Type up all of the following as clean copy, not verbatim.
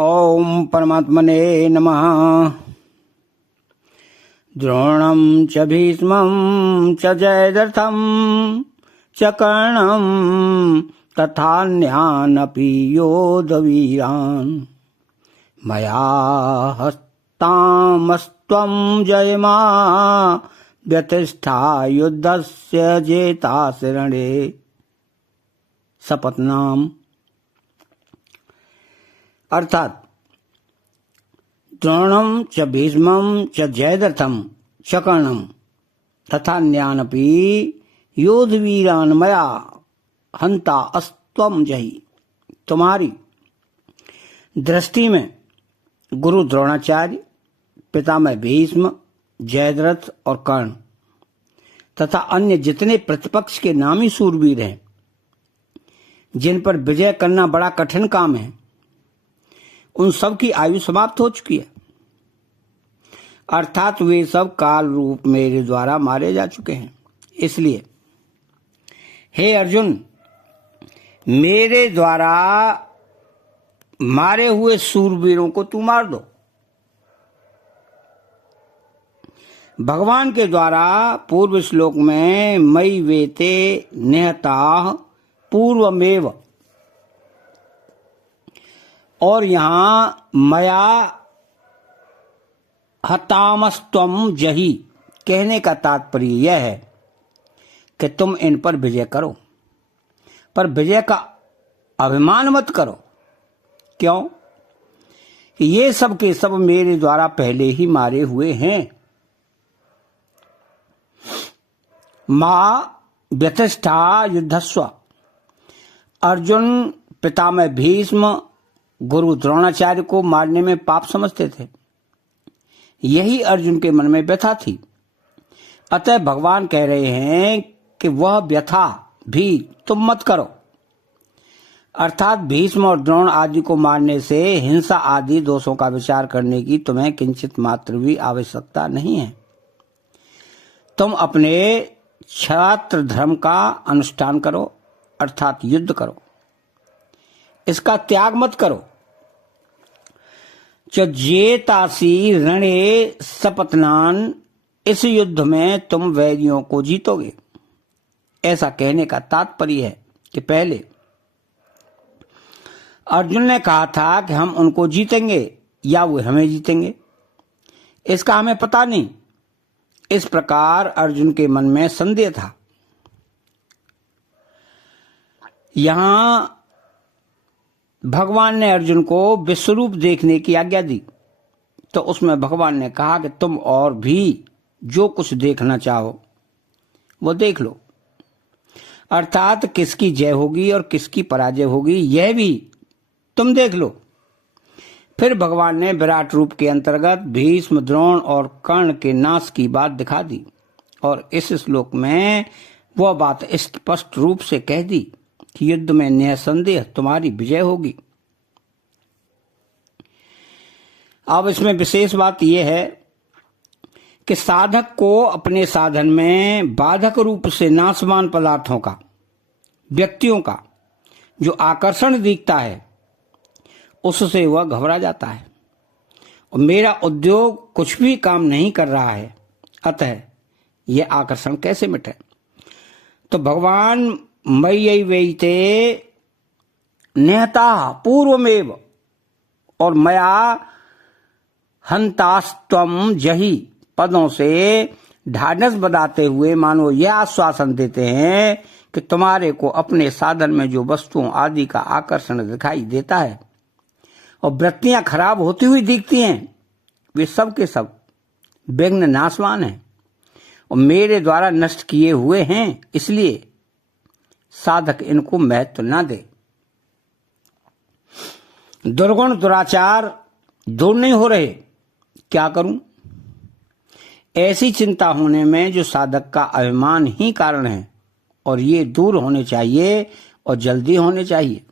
ओम परमात्मने नमः। द्रोणं च भीष्मं च जयद्रथं च कर्णं तथान्यानपि योधवीरान् मया हस्तामस्त्वं जयमा व्यतिष्ठा युद्धस्य जेतासरणे सपत्नाम। अर्थात द्रोणं च भीष्मं च जयद्रथं च कर्णं तथान्यानपि योधवीरान् मया हन्ता अस्त्वं जहि। तुम्हारी दृष्टि में गुरु द्रोणाचार्य, पितामह भीष्म, जयद्रथ और कर्ण तथा अन्य जितने प्रतिपक्ष के नामी सूरवीर हैं, जिन पर विजय करना बड़ा कठिन काम है, उन सब की आयु समाप्त हो चुकी है। अर्थात वे सब काल रूप मेरे द्वारा मारे जा चुके हैं। इसलिए हे अर्जुन, मेरे द्वारा मारे हुए सूरवीरों को तू मार दो। भगवान के द्वारा पूर्व श्लोक में मयि वेते निहताः पूर्वमेव और यहाँ मया हतामस्त्वं जहि कहने का तात्पर्य यह है कि तुम इन पर विजय करो, पर विजय का अभिमान मत करो। क्यों? कि ये सब के सब मेरे द्वारा पहले ही मारे हुए हैं। मां व्यतिष्ठा युद्धस्व। अर्जुन पितामह भीष्म, गुरु द्रोणाचार्य को मारने में पाप समझते थे। यही अर्जुन के मन में व्यथा थी। अतः भगवान कह रहे हैं कि वह व्यथा भी तुम मत करो। अर्थात भीष्म और द्रोण आदि को मारने से हिंसा आदि दोषों का विचार करने की तुम्हें किंचित मात्र भी आवश्यकता नहीं है। तुम अपने क्षात्र धर्म का अनुष्ठान करो, अर्थात युद्ध करो, इसका त्याग मत करो। च जेतासी रणे सपत्नान, इस युद्ध में तुम वैरियों को जीतोगे। ऐसा कहने का तात्पर्य है कि पहले अर्जुन ने कहा था कि हम उनको जीतेंगे या वो हमें जीतेंगे, इसका हमें पता नहीं। इस प्रकार अर्जुन के मन में संदेह था। यहां भगवान ने अर्जुन को विश्वरूप देखने की आज्ञा दी, तो उसमें भगवान ने कहा कि तुम और भी जो कुछ देखना चाहो वो देख लो। अर्थात किसकी जय होगी और किसकी पराजय होगी यह भी तुम देख लो। फिर भगवान ने विराट रूप के अंतर्गत भीष्म, द्रोण और कर्ण के नाश की बात दिखा दी और इस श्लोक में वह बात स्पष्ट रूप से कह दी कि युद्ध में निसंदेह तुम्हारी विजय होगी। अब इसमें विशेष बात यह है कि साधक को अपने साधन में बाधक रूप से नाशवान पदार्थों का, व्यक्तियों का जो आकर्षण दिखता है, उससे वह घबरा जाता है और मेरा उद्योग कुछ भी काम नहीं कर रहा है, अतः यह आकर्षण कैसे मिटे। तो भगवान मयि वेते निहता पूर्वमेव और मया हंतास्त्वं जहि पदों से ढाढ़स बधाते हुए मानो यह आश्वासन देते हैं कि तुम्हारे को अपने साधन में जो वस्तुओं आदि का आकर्षण दिखाई देता है और वृत्तियां खराब होती हुई दिखती हैं, वे सब के सब विघ्न नाशवान हैं और मेरे द्वारा नष्ट किए हुए हैं। इसलिए साधक इनको महत्व न दे। दुर्गुण दुराचार दूर नहीं हो रहे, क्या करूं? ऐसी चिंता होने में जो साधक का अभिमान ही कारण है और ये दूर होने चाहिए और जल्दी होने चाहिए।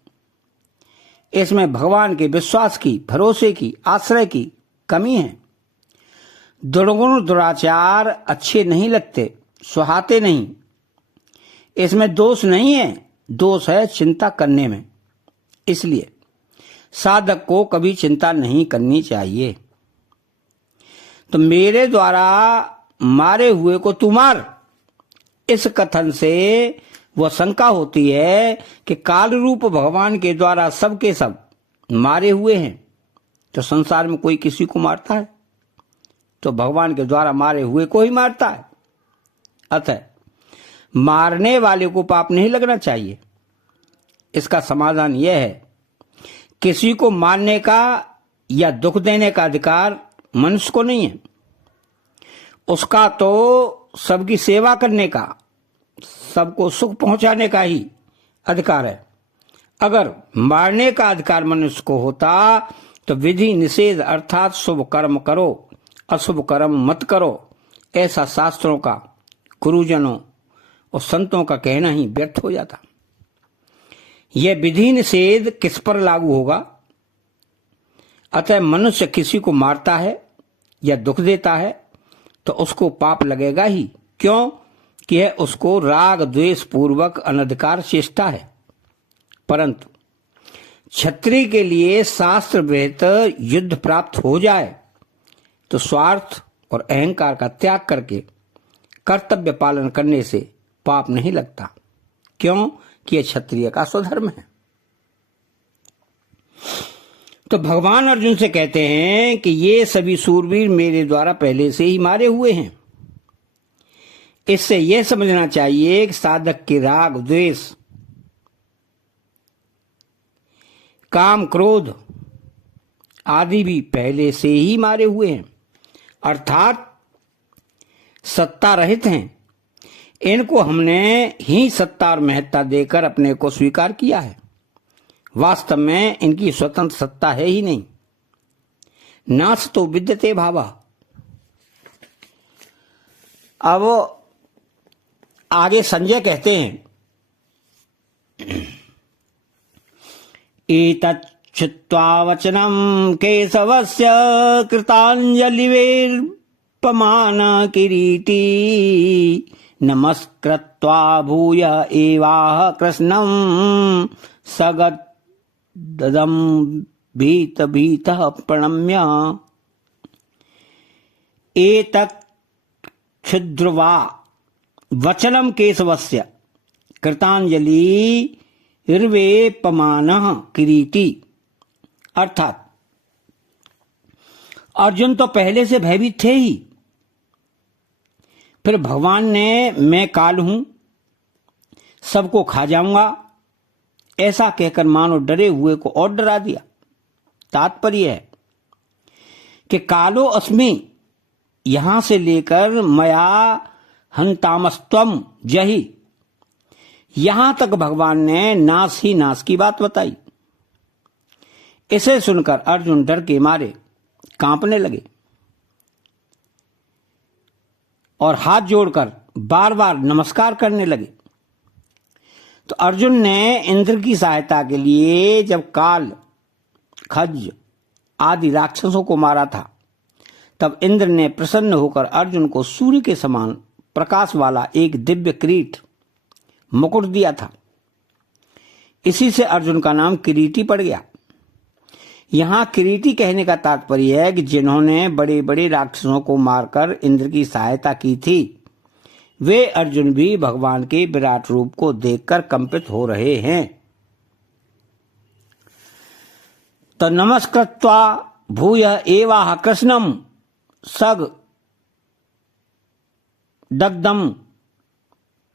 इसमें भगवान के विश्वास की, भरोसे की, आश्रय की कमी है। दुर्गुण दुराचार अच्छे नहीं लगते, सुहाते नहीं। इसमें दोष नहीं है, दोष है चिंता करने में। इसलिए साधक को कभी चिंता नहीं करनी चाहिए। तो मेरे द्वारा मारे हुए को तू मार, इस कथन से वह शंका होती है कि काल रूप भगवान के द्वारा सब के सब मारे हुए हैं, तो संसार में कोई किसी को मारता है तो भगवान के द्वारा मारे हुए को ही मारता है। अतः मारने वाले को पाप नहीं लगना चाहिए। इसका समाधान यह है, किसी को मारने का या दुख देने का अधिकार मनुष्य को नहीं है, उसका तो सबकी सेवा करने का, सबको सुख पहुंचाने का ही अधिकार है। अगर मारने का अधिकार मनुष्य को होता तो विधि निषेध अर्थात शुभ कर्म करो अशुभ कर्म मत करो, ऐसा शास्त्रों का, गुरुजनों और संतों का कहना ही व्यर्थ हो जाता। यह विधि निषेध किस पर लागू होगा? अतः मनुष्य किसी को मारता है या दुख देता है तो उसको पाप लगेगा ही। क्यों कि यह उसको राग द्वेष पूर्वक अनधिकार चेष्टा है। परंतु क्षत्रिय के लिए शास्त्र विहित युद्ध प्राप्त हो जाए तो स्वार्थ और अहंकार का त्याग करके कर्तव्य पालन करने से पाप नहीं लगता। क्यों कि यह क्षत्रिय का स्वधर्म है। तो भगवान अर्जुन से कहते हैं कि ये सभी सूरवीर मेरे द्वारा पहले से ही मारे हुए हैं। इससे यह समझना चाहिए कि साधक के राग द्वेष काम क्रोध आदि भी पहले से ही मारे हुए हैं, अर्थात सत्ता रहित हैं। इनको हमने ही सत्ता और महत्ता देकर अपने को स्वीकार किया है। वास्तव में इनकी स्वतंत्र सत्ता है ही नहीं। नास तो विद्यते भावा। अब आगे संजय कहते हैं, एतच्छ्रुत्वा वचनं केशवस्य कृताञ्जलिर्पमान किरीटी नमस्कृत्वा भूय एवाह कृष्णं सगदं भीत भीतः प्रणम्य। एतच्छ्रुत्वा वचनं केशवस्य कृताञ्जलिर्वेपमानः किरीटी। अर्थात अर्जुन तो पहले से भयभीत थे ही, फिर भगवान ने मैं काल हूं, सबको खा जाऊंगा ऐसा कहकर मानो डरे हुए को और डरा दिया। तात्पर्य है कि कालो अस्मि यहां से लेकर मया हंतामस्त्वम जही, यहां तक भगवान ने नाश ही नाश की बात बताई। इसे सुनकर अर्जुन डर के मारे कांपने लगे और हाथ जोड़कर बार बार नमस्कार करने लगे। तो अर्जुन ने इंद्र की सहायता के लिए जब काल खज आदि राक्षसों को मारा था, तब इंद्र ने प्रसन्न होकर अर्जुन को सूर्य के समान प्रकाश वाला एक दिव्य किरीट मुकुट दिया था। इसी से अर्जुन का नाम किरीटी पड़ गया। यहां किरीटी कहने का तात्पर्य है कि जिन्होंने बड़े बड़े राक्षसों को मारकर इंद्र की सहायता की थी, वे अर्जुन भी भगवान के विराट रूप को देखकर कंपित हो रहे हैं। तो नमस्कृत्वा भूय एवाह कृष्णम सग दग्धम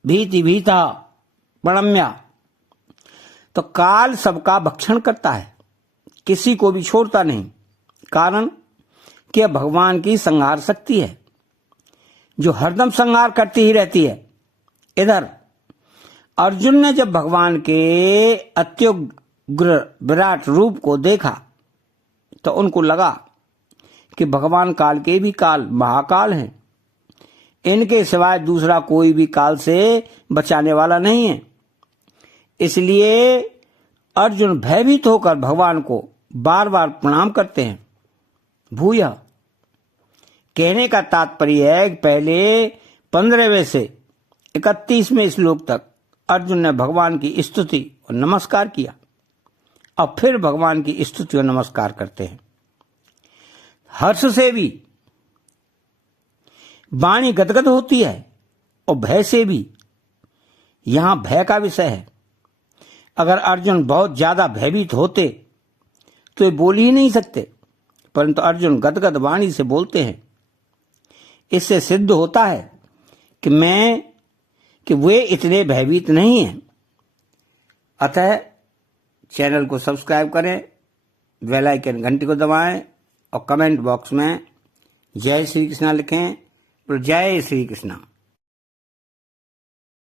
भीति भीता प्रणम्या। तो काल सबका भक्षण करता है, किसी को भी छोड़ता नहीं। कारण कि भगवान की संहार शक्ति है जो हरदम संहार करती ही रहती है। इधर अर्जुन ने जब भगवान के अत्युग्र विराट रूप को देखा तो उनको लगा कि भगवान काल के भी काल महाकाल हैं, इनके सिवाय दूसरा कोई भी काल से बचाने वाला नहीं है। इसलिए अर्जुन भयभीत होकर भगवान को बार बार प्रणाम करते हैं। भूय कहने का तात्पर्य है कि पहले 15वें से 31वें श्लोक तक अर्जुन ने भगवान की स्तुति और नमस्कार किया। और फिर भगवान की स्तुति और नमस्कार करते हैं। हर्ष से भी वाणी गदगद होती है और भय से भी। यहां भय का विषय है। अगर अर्जुन बहुत ज्यादा भयभीत होते तो ये बोल ही नहीं सकते, परंतु अर्जुन गदगद वाणी से बोलते हैं। इससे सिद्ध होता है कि वे इतने भयभीत नहीं हैं। अतः चैनल को सब्सक्राइब करें, बेल आइकन घंटी को दबाएं और कमेंट बॉक्स में जय श्री कृष्णा लिखें। जय श्री कृष्णा।